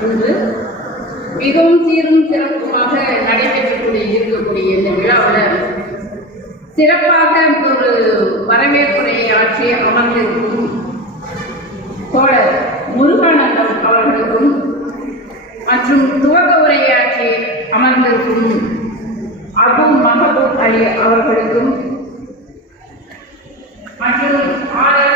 இன்று மிகவும் சீரும் சிறப்புமாக நடைபெற்றக்கூடிய இருக்கக்கூடிய இந்த விழாவில் சிறப்பாக ஒரு வரவேற்புரையை ஆற்றி அமர்ந்திருக்கும் தோழர் முருகானந்தம் அவர்களுக்கும் மற்றும் துவக்க உரையாற்றி அமர்ந்திருக்கும் அபு மஹபூப் அலி அவர்களுக்கும் மற்றும் ஆர்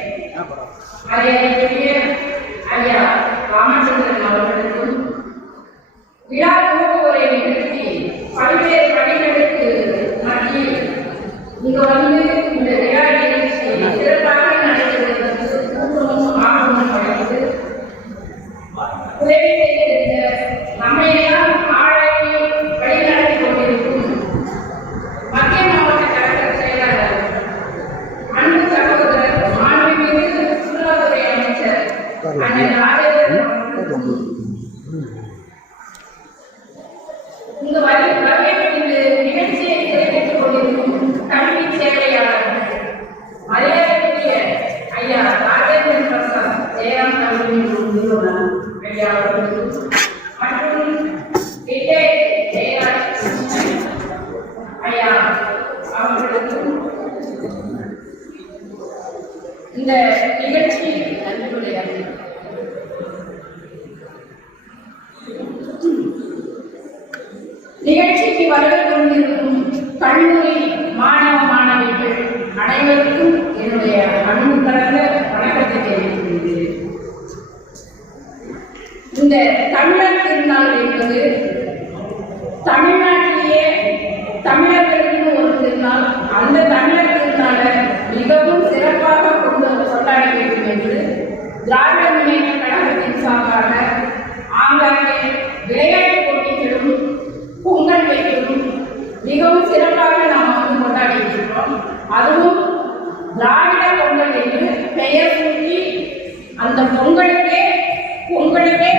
உட்காரலாம் உட்காரலாம் நிகழ்ச்சிக்கு வரவேற்கும் கல்லூரி மாணவ மாணவிகள் அனைவருக்கும் என்னுடைய அன்பு கலந்த வணக்கத்தை தெரிவித்துள்ளேன் இந்த தமிழர் திருநாள் என்பது தமிழ் முழுவதும் திராவிட பொங்கல் என்று பெயர் சூட்டி அந்த பொங்கலுக்கே பொங்கலுக்கே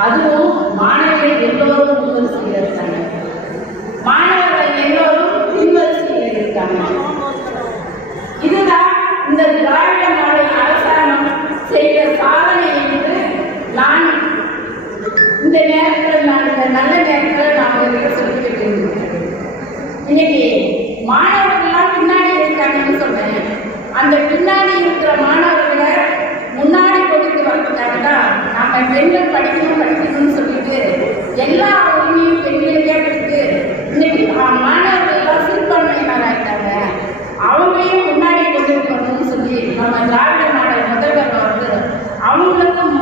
அதுவும் மாணவர்கள் எல்லோரும் முன்வரிசையில் இருக்காங்க மாணவர்கள் எல்லோரும் பின்வரிசையில் இருக்காங்க இதுதான் இந்த திராவிட மாடல் அரசாங்கம் செய்த சாதனை என்று நான் இந்த நேரத்தில் நான் இந்த நல்ல நேரத்தில் நான் உங்களுக்கு சொல்லிக்கிட்டு இருந்தேன் இன்னைக்கு மாணவர்கள்லாம் பின்னாடி இருக்காங்கன்னு சொன்னேன் அந்த பின்னாடி பெண்கள் படிக்கணும் படிக்கணும்னு சொல்லிட்டு எல்லா உரிமையும் பெண்களுக்கே கொடுத்து இன்னைக்கு மாணவர்கள் எல்லாம் சிறுபான்மையினர் ஆயிட்டாங்க. அவங்களையும் முன்னாடி கொண்டு வரணும்னு சொல்லி நம்ம திராவிட மாடல் முதல்வர் வந்து அவங்களுக்கும்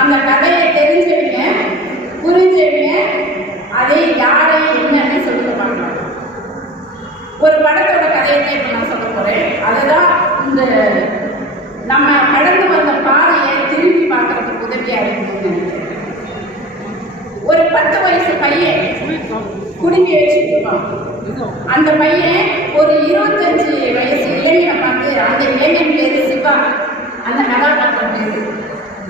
அந்த கதையை தெரிஞ்சுடுங்க புரிஞ்சுடுங்க அதே யாரை என்னன்னு சொல்ல மாட்டோம் ஒரு படத்தோட கதையை தான் இப்போ நான் சொல்ல போகிறேன் அதுதான் இந்த நம்ம கடந்து வந்த பாதையை திரும்பி பார்க்கறதுக்கு உதவியாக இருக்குன்னு ஒரு பத்து வயசு பையன் குடுங்கி வச்சுருப்பான் அந்த பையன் ஒரு இருபத்தஞ்சு வயசு இளைஞனை பார்த்து அந்த இளைஞன் பேர் சிவா. அந்த கதாபாத்திரம் பேர்.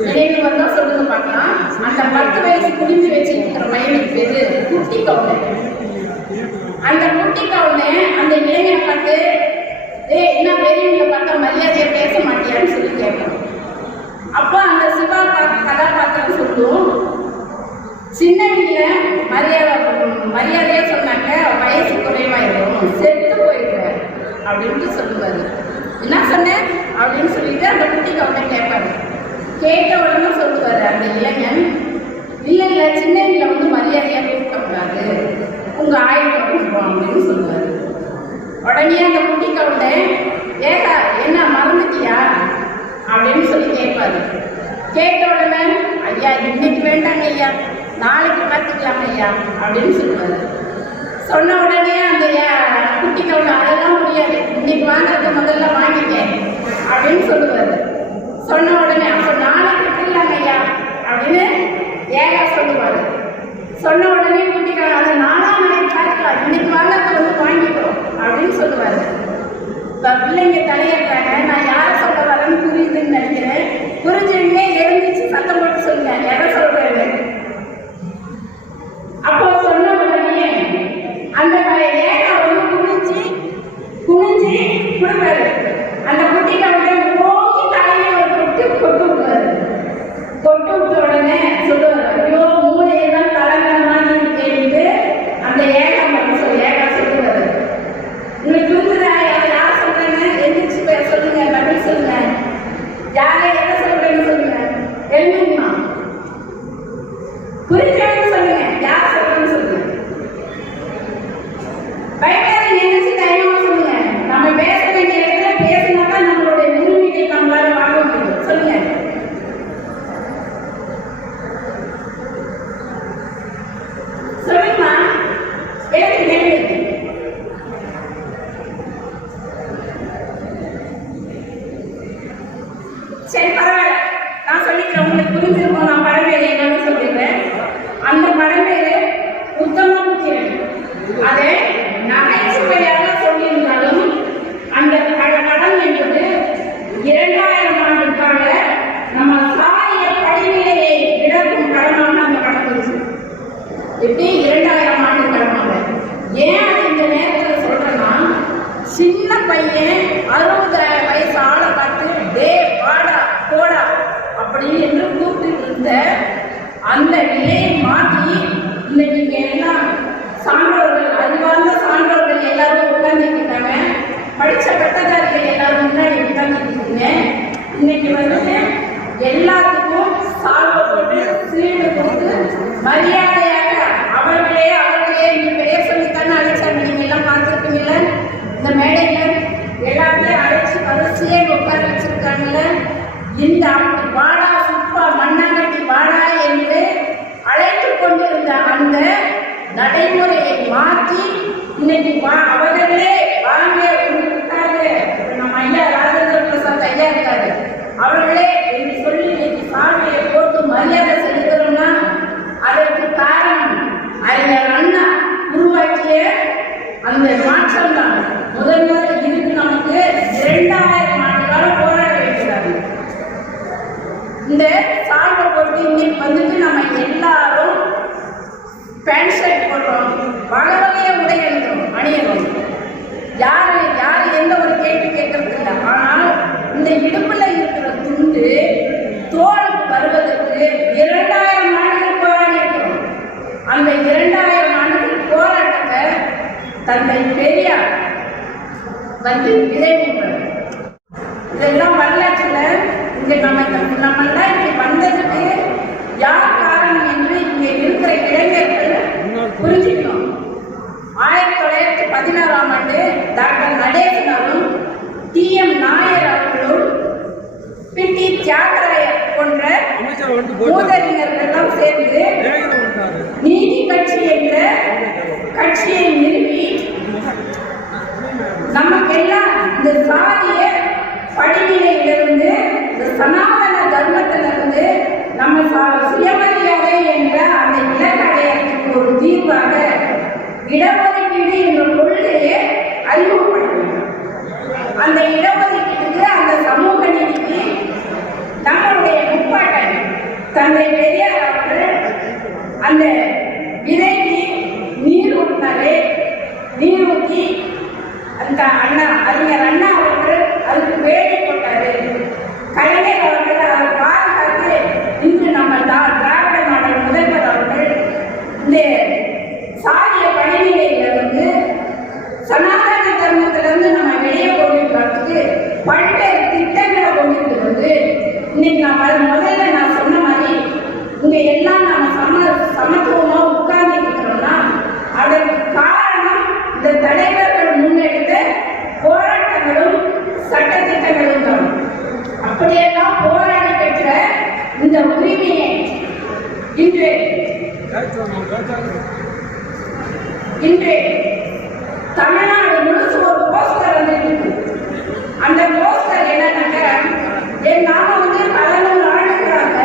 இளைஞன் வந்தா சொல்லுங்க பார்க்கலாம் அந்த பத்து வயசு குடுமி வச்சிருக்கிற பையனுக்கு பேரு குட்டி கவுண்டர் அந்த குட்டி கவுண்டர் அந்த இளைஞனை பார்த்து ஏய் என்ன பெரியவங்களை பார்த்தா மரியாதையா பேச மாட்டியான்னு சொல்லி கேட்கணும். அப்போ அந்த சிவா பா- கதாபாத்திரம் சொல்லும் சின்னவங்கள மரியாதை மரியாதையா சொன்னாக்க வயசு குறைவாயிடும் செத்து போயிடுவேன் அப்படின்ட்டு சொல்லுவாரு. என்ன சொன்னேன்? அப்படின்னு சொல்லிட்டு அந்த குட்டி கவுண்டை கேட்பாரு. கேட்ட உடனே சொல்லுவாரு அந்த இளைஞன் இல்ல இல்ல சின்னவங்கள வந்து மரியாதையா கூப்பிடக்கூடாது உங்க ஆயுள் கூப்பிடுவோம் அப்படின்னு சொல்லுவாரு. உடனே அந்த குட்டி கவுண்டை ஏகா என்ன மறந்துட்டியா? அப்படின்னு சொல்லி கேட்பாரு. கேட்ட உடனே ஐயா இன்னைக்கு வேண்டாங்க ஐயா. நாளைக்கு பார்த்துக்கலாம் ஐயா அப்படின்னு சொல்லுவாரு. சொன்ன உடனே அந்த குட்டி கவுண்டை அதெல்லாம் முடியாது இன்னைக்கு வாங்குறது முதல்ல வாங்கிக்க அப்படின்னு சொல்லுவாரு. சொன்ன உடனே அப்போ நானும் விட்டுலாங்க ஐயா அப்படின்னு ஏகா சொல்லுவாரு. சொன்ன உடனே குட்டி அதை நாலாம் நாளைக்கு பார்த்துக்கலாம் இன்னைக்கு வாங்குறது வந்து வாங்கிக்கிறோம் அப்படின்னு சொல்லுவாரு. இப்ப பிள்ளைங்க தலையிடுறாங்க நான் யாரை சொல்ல புரிஞ்சவங்க எல்லா வந்துட்டு எல்லாத்துக்கும் சால்வை போட்டு சீடு கொடுத்து மரியாதையாக அவர்களே அவர்களே நீங்க பெரிய சொல்லித்தானே அழைச்சாங்க நீங்க எல்லாம் பார்த்துருக்கீங்கல்ல இந்த மேடையில எல்லாத்தையும் அழைச்சி வரிசையே உட்கார வச்சிருக்காங்கல்ல இந்த அப்படி வாடா சுப்பா மண்ணாங்கட்டி வாடா என்று அழைத்து கொண்டிருந்த அந்த நடைமுறையை மாற்றி இன்னைக்கு வா அவர்களே வாங்க உங்களுக்காக இப்ப நம்ம ஐயா ராஜேந்திர பிரசாத் ஐயா இருக்காரு அவர்களே என்று சொல்லி இன்னைக்கு சாமியை போட்டு மரியாதை செலுத்துறோம்னா அதற்கு காரணம் அறிஞர் அண்ணா உருவாக்கிய அந்த மாற்றம் தான் முதல் முதல்ல இதுக்கு நமக்கு இரண்டாயிரம் ஆண்டு காலம் போராட வைக்கிறாங்க இந்த சால்வை போட்டு இன்னைக்கு வந்துட்டு நம்ம எல்லாரும் பேண்ட் ஷர்ட் போடுறோம் வகை வகைய உடை அணிகிறோம் அணியறோம் யாரு யாரு எந்த ஒரு கேள்வி கேட்கறது இல்லை ஆனால் இந்த இடுப்புல இருக்கிற துண்டு தோலுக்கு வருவதற்கு இரண்டாயிரம் ஆண்டுகள் போராடி இருக்கிறோம் அந்த இரண்டாயிரம் ஆண்டுகள் போராட்டத்தை தந்தை பெரியார் வந்து விதைமுறை இதெல்லாம் வரலாற்றுல இங்க நம்ம நம்ம எல்லாம் இங்க வந்ததுக்கு யார் காரணம் என்று இங்க இருக்கிற இளைஞர்கள் புரிஞ்சுக்கணும். ஆயிரத்தி தொள்ளாயிரத்தி பதினாறாம் ஆண்டு டாக்டர் நடேசனரும் டி எம் நாயர் அவர்களும் பி டி தியாகராயர் போன்ற அமைச்சர் வந்துட்டு போயிட்டாரு. மூதறிஞர்கள் எல்லாம் சேர்ந்து நீதி கட்சி என்ற கட்சியை ಇಡಬಹುದು இன்று. இன்று. தமிழ்நாடு முழுசு ஒரு போஸ்டர் வந்துருக்கு அந்த போஸ்டர் என்னன்னாக்க என் நாம வந்து பதினொன்று ஆண்டுகளாக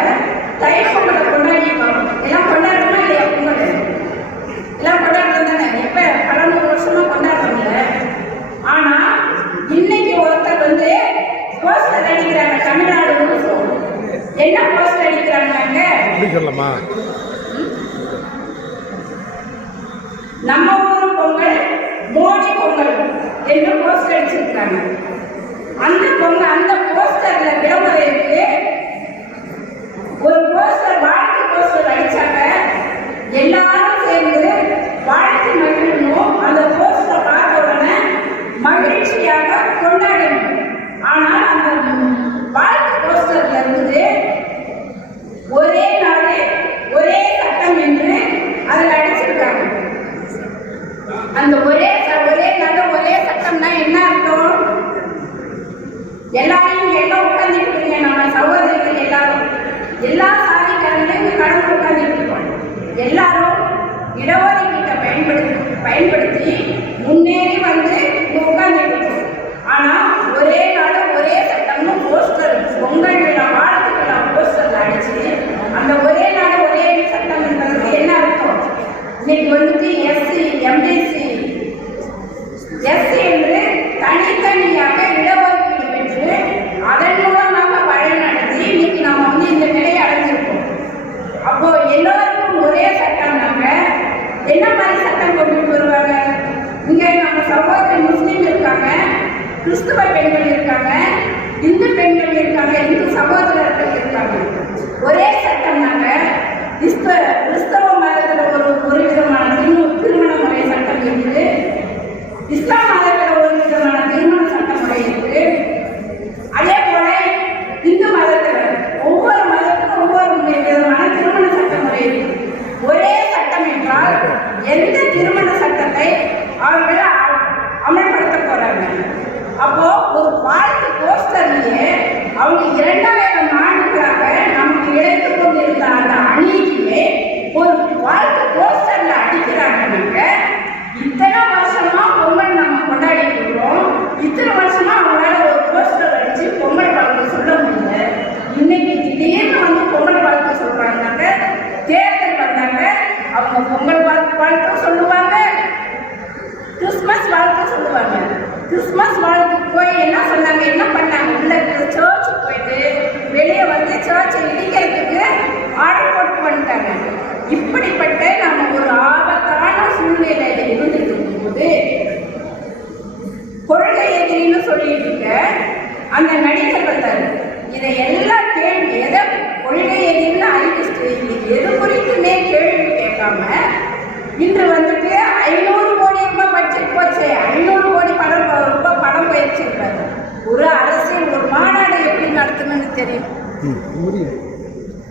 தை பொங்கலை கொண்டாடிப்போம் எல்லாம் கொண்டாடுறோமா இல்லையா பொங்கல் எல்லாம் கொண்டாடுறோம் தானே எப்ப பல நூறு வருஷமா கொண்டாடுறோம்ல ஆனா இன்னைக்கு ஒருத்தர் வந்து போஸ்டர் அடிக்கிறாங்க தமிழ்நாடு முழுசும் என்ன போஸ்டர் அடிக்கிறாங்க அப்படி சொல்லலாமா நம்ம ஊர் பொங்கல் மோடி பொங்கல் என்று போஸ்டர் அடிச்சிருக்காங்க அந்த பொங்கல் அந்த போஸ்டர்ல விளம்பரம் இருக்கு ஒரு போஸ்டர் வாழ்த்து போஸ்டர் அடிச்சாங்க எல்லாரும் சேர்ந்து வாழ்த்து மகிழணும் அந்த போஸ்டர் பார்த்த உடனே மகிழ்ச்சியாக கொண்டாடணும் ஆனால் அந்த வாழ்த்து போஸ்டர்ல இருந்து ஒரே நாடு ஒரே சட்டம் என்று அதில் அடிச்சிருக்காங்க அந்த ஒரே ச- ஒரே நாடு ஒரே சட்டம்னா என்ன அர்த்தம் எல்லாரையும் எல்லாம் உட்கார்ந்துட்டு இருக்கீங்க நம்ம சகோதரிகள் எல்லாரும் எல்லா சாதிக்காரங்களும் இங்க கடந்து உட்கார்ந்துட்டு இருக்கோம் எல்லாரும் இடஒதுக்கீட்டை பயன்படுத்தி முன்னேறி வந்து இங்க உட்கார்ந்துட்டு இருக்கோம் ஆனா ஒரே நாடு ஒரே சட்டம்னு போஸ்டர் பொங்கல் விழா வாழ்த்து விழா போஸ்டர்ல அடிச்சு அந்த ஒரே நாடு ஒரே சட்டம்ன்றது என்ன அர்த்தம் இன்னைக்கு வந்துட்டு எஸ்சி எம்பிசி எஸ்சி என்று தனித்தனியாக இடஒதுக்கீடு பெற்று அதன் மூலமாக வழிநடத்தி இன்னைக்கு நம்ம வந்து இந்த நிலையை அடைஞ்சிருக்கோம் அப்போ எல்லோருக்கும் ஒரே சட்டம்னாங்க என்ன மாதிரி சட்டம் கொண்டுட்டு வருவாங்க இங்க நம்ம சகோதரி முஸ்லீம் இருக்காங்க கிறிஸ்துவ பெண்கள் இருக்காங்க இந்து பெண்கள் இருக்காங்க இந்து சகோதரர்கள் இருக்காங்க. ஒரே சட்டம்னாங்க கிறிஸ்தவ கிறிஸ்தவ மதத்துல ஒரு ஒரு விதமான திருமண முறை சட்டம் இருக்குது. இஸ்லாம் மத ஒரு விதமான திருமண சட்டமுறை இருக்கு அதே போல இந்து மதத்துல ஒவ்வொரு மதத்துக்கும் ஒவ்வொரு விதமான திருமண சட்டமுறை இருக்கு ஒரே சட்டம் என்றால் எந்த திருமண சட்டத்தை அவர்கள் அ- அமல்படுத்த போறாங்க அப்போ ஒரு வாழ்த்து போஸ்டர்லயே அவங்க இரண்டாயிரம் ஆண்டுகளாக நமக்கு இழைத்து கொண்டிருந்த அந்த அநீதியை ஒரு வாழ்த்து போஸ்டர்ல அடிக்கிறாங்கன்னாக்க இத்தனை வருஷமா பொங்கல் நம்ம கொண்டாடிட்டு இருக்கிறோம் இத்தனை வருஷமா அவங்களால ஒரு போஸ்டர் அடிச்சு பொங்கல் வாழ்த்து சொல்ல முடியல. இன்னைக்கு திடீர்னு வந்து பொங்கல் வாழ்த்து சொல்றாங்கனாக்க தேர்தல் வந்தாங்க. அவங்க பொங்கல் வாழ்த்து வாழ்த்து சொல்லுவாங்க. கிறிஸ்மஸ் வாழ்த்து சொல்லுவாங்க. கிறிஸ்மஸ் வாழ்த்துக்கு போய் என்ன சொன்னாங்க? என்ன பண்ணாங்க? உள்ள சர்ச் போயிட்டு வெளியே வந்து சர்ச்சை இடிக்கிறதுக்கு ஆர்டர் போட்டு பண்ணிட்டாங்க இப்படிப்பட்ட நம்ம ஒரு ஆபத்தான சூழ்நிலையில இருந்துட்டு இருக்கும்போது கொள்கை எதிரின்னு சொல்லிட்டு இருக்க அந்த நடிகர் வந்தார் இதை எல்லாம் கேள்வி எதை கொள்கை எதிரின்னு அறிவிச்சு இது எது குறித்துமே கேள்வி கேட்காம இன்று வந்துட்டு ஐநூறு கோடி ரூபாய் பட்ஜெட் போச்சு ஐநூறு கோடி படம் ரூபாய் படம் போயிடுச்சிருக்காரு ஒரு அரசியல் ஒரு மாநாடு எப்படி நடத்தணும்னு தெரியும்?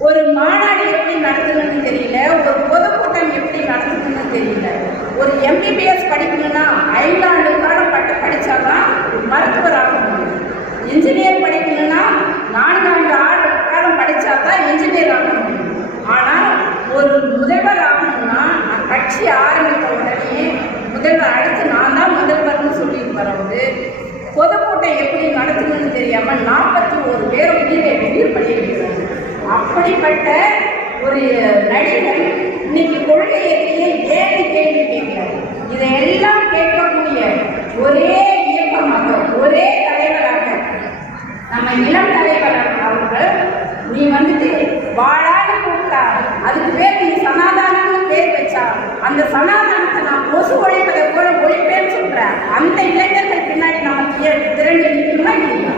ஒரு மாநாடு எப்படி நடத்தணும்னு தெரியல ஒரு பொதுக்கூட்டம் எப்படி நடத்தணும்னு தெரியல. ஒரு எம்பிபிஎஸ் படிக்கணும்னா ஐந்தாண்டு காலம் பட்டு படித்தாதான் மருத்துவர் ஆக முடியும். இன்ஜினியர் படிக்கணும்னா நான்கு ஆண்டு காலம் படிச்சாதான் இன்ஜினியர் ஆக முடியும். ஆனால் ஒரு முதல்வர் ஆகணும்னா நான் கட்சி ஆரம்பித்த உடனே முதல்வர் அடுத்து நான் தான் முதல்வர்னு சொல்லிட்டு வரவுது பொதுக்கூட்டம் எப்படி நடத்தணும்னு தெரியாமல் நாற்பத்தி ஒரு பேர் உயிரை உயிர் பண்ணியிருக்கிறாங்க. அப்படிப்பட்ட ஒரு நடிகர் இன்னைக்கு கொள்கை எதிரியை ஏன் கேள்வி கேட்கிறார். இதையெல்லாம் கேட்கக்கூடிய ஒரே இயக்கமாக ஒரே தலைவராக நம்ம இளம் தலைவர் அவர்கள் நீ வந்துட்டு வாழ கூப்பிட்டா அதுக்கு பேர் நீ சனாதானம்னு பேர் வச்சா அந்த சனாதானத்தை நான் கொசு ஒழிப்பதை போல ஒழிப்பேன்னு சொல்றேன் அந்த இளைஞர்கள் பின்னாடி நம்ம திர- திரண்டு நிற்கணுமா இல்லையா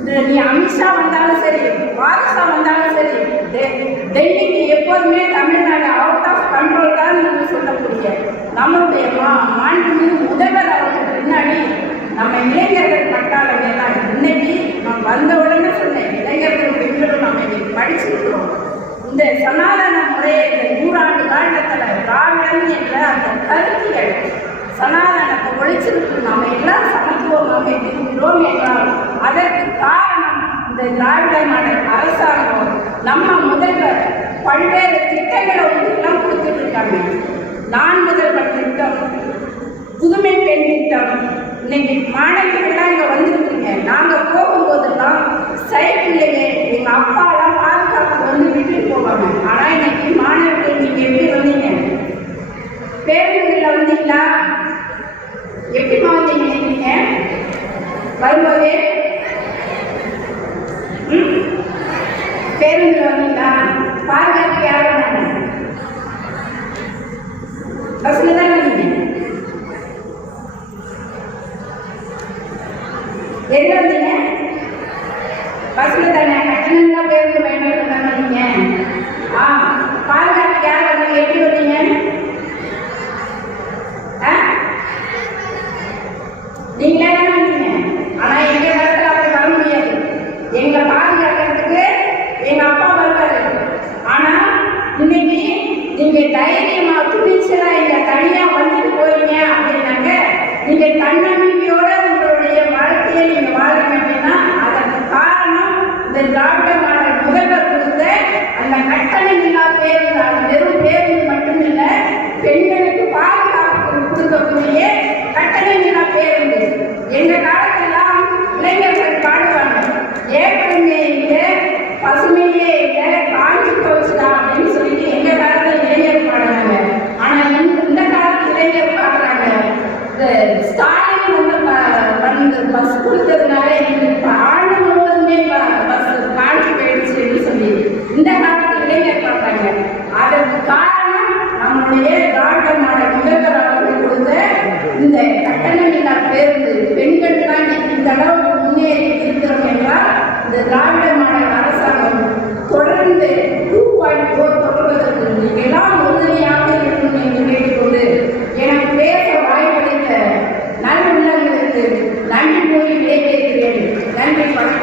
இந்த நீ அமித்ஷா வந்தாலும் சரி பாதுஷா வந்தாலும் சரி டெ- டெல்லிக்கு எப்போதுமே தமிழ்நாடு அவுட் ஆஃப் கண்ட்ரோல் தான் நம்ம சொல்லக்கூடிய நம்மளுடைய மா மாண்புமிகு முதல்வர் அவர்கள் பின்னாடி நம்ம இளைஞர்கள் பட்டாளமே தான் இன்னைக்கு நான் வந்த உடனே சொன்னேன் இளைஞர்கள் பெண்களும் நம்ம இன்னைக்கு படிச்சிருக்கிறோம் இந்த சனாதன முறையை நூறாண்டு காலத்துல திராவிடம் என்ற அந்த கருத்துகள் சனாதனத்தை ஒழிச்சிருக்கு. நம்ம எல்லாம் சமத்துவமாக விரும்புகிறோம் என்றால் அதற்கு காரணம் இந்த திராவிட மாடல் அரசாங்கம். நம்ம முதல்வர் பல்வேறு திட்டங்களை வந்து எல்லாம் கொடுத்துட்டு இருக்காங்க நான் முதல்வர் திட்டம் புதுமை பெண் திட்டம் இன்னைக்கு மாணவிகள்லாம் இங்கே வந்துருக்குங்க நாங்கள் போகும்போதெல்லாம் சைக்கிள்லையே எங்கள் அப்பா வந்து வீட்டுக்கு போவாங்க. ஆனால் இன்னைக்கு மாணவர்கள் நீங்கள் எப்படி வந்தீங்க பேருந்துகளில் வந்தீங்களா? எப்படிமா வந்தீங்க நீங்க வரும்போதே பேருந்துல வந்தீங்களா? பாதுகாப்பு யார் வந்தாங்க? பஸ்ல தான் வந்தீங்க? எங்க வந்தீங்க பஸ்ல தானே கட்டணம் பேருந்து பயன்படுத்த வந்தீங்க ஆ பாதுகாப்பு யார் வந்தீங்க எப்படி வந்தீங்க ஆ நீங்களே தான் வந்தீங்க ஆனா எங்க காலத்துல அப்படி வர முடியாது எங்க பாதுகாக்கிறதுக்கு எங்க அப்பா வருவாரு ஆனா இன்னைக்கு நீங்க தைரியமா துணிச்சலா இல்ல தனியா வந்துட்டு போறீங்க அப்படின்னாக்க நீங்க தன்னம்பிக்கையோட உங்களுடைய வாழ்க்கையை நீங்க வாழறீங்க அப்படின்னா அதற்கு காரணம் இந்த திராவிட மாடல் முதல்வர் கொடுத்த அந்த கட்டணமில்லா பேருந்து அது வெறும் பேருந்து மட்டுமில்ல பெண்களுக்கு பாதுகாப்பு கொடுக்கக்கூடிய கட்டணமில்லா பேருந்து எங்க காலத்தெல்லாம் இளைஞர்கள் பாடுவாங்க ஏற்படுமே இல்லை பசுமையே இல்லை காஞ்சி போச்சுடா அப்படின்னு சொல்லிட்டு எங்க காலத்துல இளைஞர் பாடுறாங்க ஆனா இந்த இந்த காலத்து இளைஞர் பாடுறாங்க இந்த ஸ்டாலின் வந்து பஸ் கொடுத்ததுனால எங்களுக்கு ஆண்டு முழுவதுமே ப- பஸ் காஞ்சி போயிடுச்சுன்னு சொல்லி இந்த காலத்து இளைஞர் பாடுறாங்க அதற்கு காரணம் நம்முடைய திராவிட மாடல் முதல்வர் அவர்கள் கொடுத்த இந்த கட்டணமில்லா பேருந்து. பெண்கள் தான் இந்த அளவுக்கு முன்னேறி இருக்கிறோம் என்றால் இந்த திராவிட மாடல் அரசாங்கம் தொடர்ந்து டூ பாயிண்ட் நன்றி போய் விடைபெறுகிறேன். நன்றி வணக்கம்.